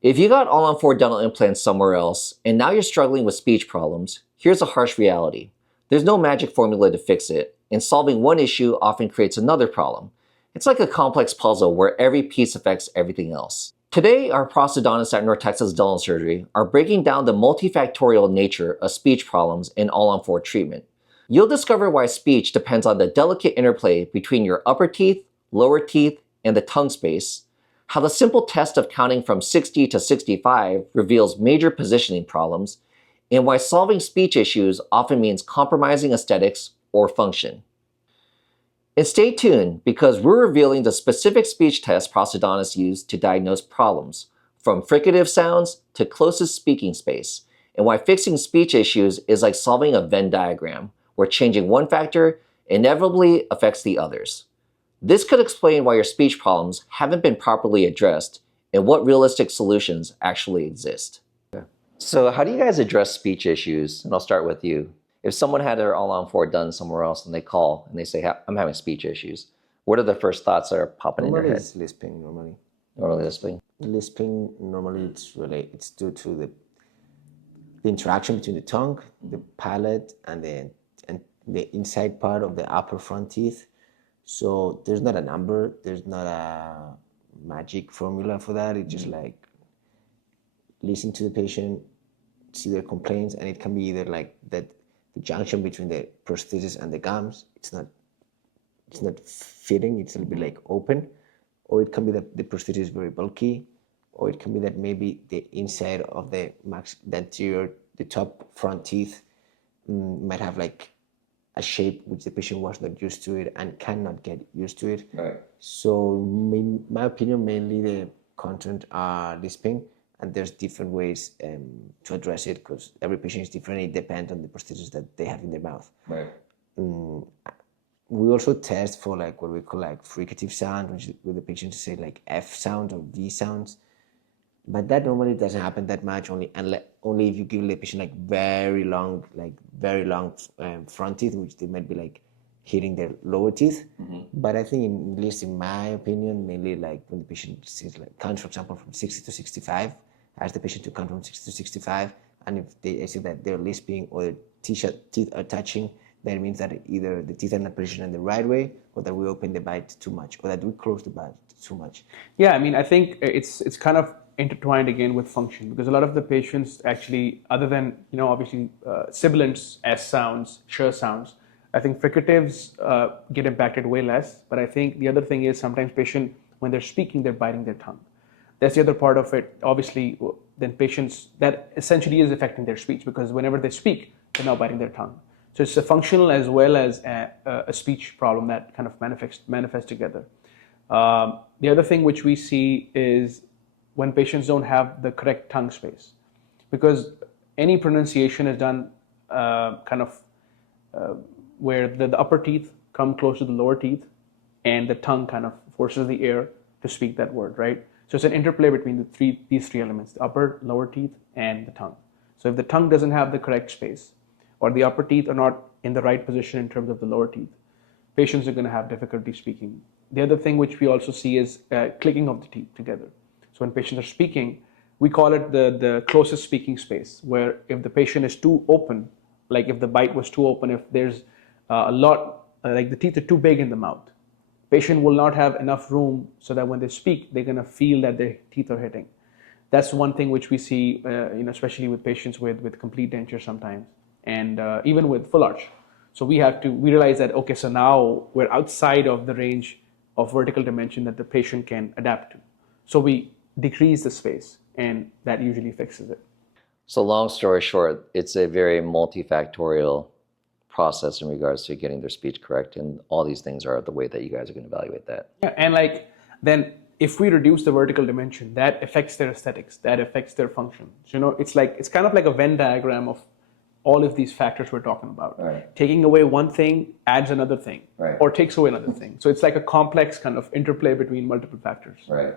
If you got all-on-4 dental implants somewhere else, and now you're struggling with speech problems, here's a harsh reality. There's no magic formula to fix it, and solving one issue often creates another problem. It's like a complex puzzle where every piece affects everything else. Today, our prosthodontists at North Texas Dental Surgery are breaking down the multifactorial nature of speech problems in all-on-4 treatment. You'll discover why speech depends on the delicate interplay between your upper teeth, lower teeth, and the tongue space, how the simple test of counting from 60 to 65 reveals major positioning problems, and why solving speech issues often means compromising aesthetics or function. And stay tuned, because we're revealing the specific speech tests prosthodontists use to diagnose problems, from fricative sounds to closest speaking space, and why fixing speech issues is like solving a Venn diagram, where changing one factor inevitably affects the others. This could explain why your speech problems haven't been properly addressed and what realistic solutions actually exist. So how do you guys address speech issues? And I'll start with you. If someone had their all-on-4 done somewhere else and they call and they say, I'm having speech issues, what are the first thoughts that are popping in your head? It's lisping normally. Normally lisping? Lisping, normally it's due to the interaction between the tongue, the palate, and the inside part of the upper front teeth. So there's not a number, there's not a magic formula for that. It's just like listen to the patient, see their complaints, and it can be either like that the junction between the prosthesis and the gums, it's not fitting, it's a little bit like open, or it can be that the prosthesis is very bulky, or it can be that maybe the inside of the anterior, the top front teeth might have like a shape which the patient was not used to it and cannot get used to it. Right. So in my opinion, mainly the content are lisping, and there's different ways to address it, because every patient is different. It depends on the prosthesis that they have in their mouth. Right. We also test for like what we call like fricative sound, which is with the patient to say like F sounds or V sounds. But that normally doesn't happen that much, only if you give the patient like very long front teeth, which they might be like hitting their lower teeth. Mm-hmm. But I think, at least in my opinion, mainly like when the patient says like counts, for example, from 60 to 65, ask the patient to count from 60 to 65, and if they see that they're lisping or their teeth are touching, that means that either the teeth are not positioned in the right way, or that we open the bite too much, or that we close the bite too much. Yeah, I mean, I think it's kind of intertwined again with function, because a lot of the patients actually, other than obviously sibilants, S sounds, sh sounds, I think fricatives get impacted way less. But I think the other thing is sometimes patient, when they're speaking, they're biting their tongue. That's the other part of it. Obviously, then patients, that essentially is affecting their speech, because whenever they speak, they're now biting their tongue. So it's a functional as well as a speech problem that kind of manifests together. The other thing which we see is when patients don't have the correct tongue space, because any pronunciation is done where the upper teeth come close to the lower teeth, and the tongue kind of forces the air to speak that word, right? So it's an interplay between these three elements: the upper, lower teeth, and the tongue. So if the tongue doesn't have the correct space, or the upper teeth are not in the right position in terms of the lower teeth, patients are going to have difficulty speaking. The other thing which we also see is clicking of the teeth together. So when patients are speaking, we call it the closest speaking space, where if the patient is too open, like if the bite was too open, if there's like the teeth are too big in the mouth, patient will not have enough room so that when they speak, they're going to feel that their teeth are hitting. That's one thing which we see, especially with patients with complete denture sometimes, and even with full arch. So we realize that, okay, so now we're outside of the range of vertical dimension that the patient can adapt to. So we decrease the space, and that usually fixes it. So long story short, it's a very multifactorial process in regards to getting their speech correct, and all these things are the way that you guys are going to evaluate that. Yeah, and then if we reduce the vertical dimension, that affects their aesthetics, that affects their function. So, it's kind of like a Venn diagram of all of these factors we're talking about. Right. Taking away one thing adds another thing, right, or takes away another thing. So it's like a complex kind of interplay between multiple factors. Right.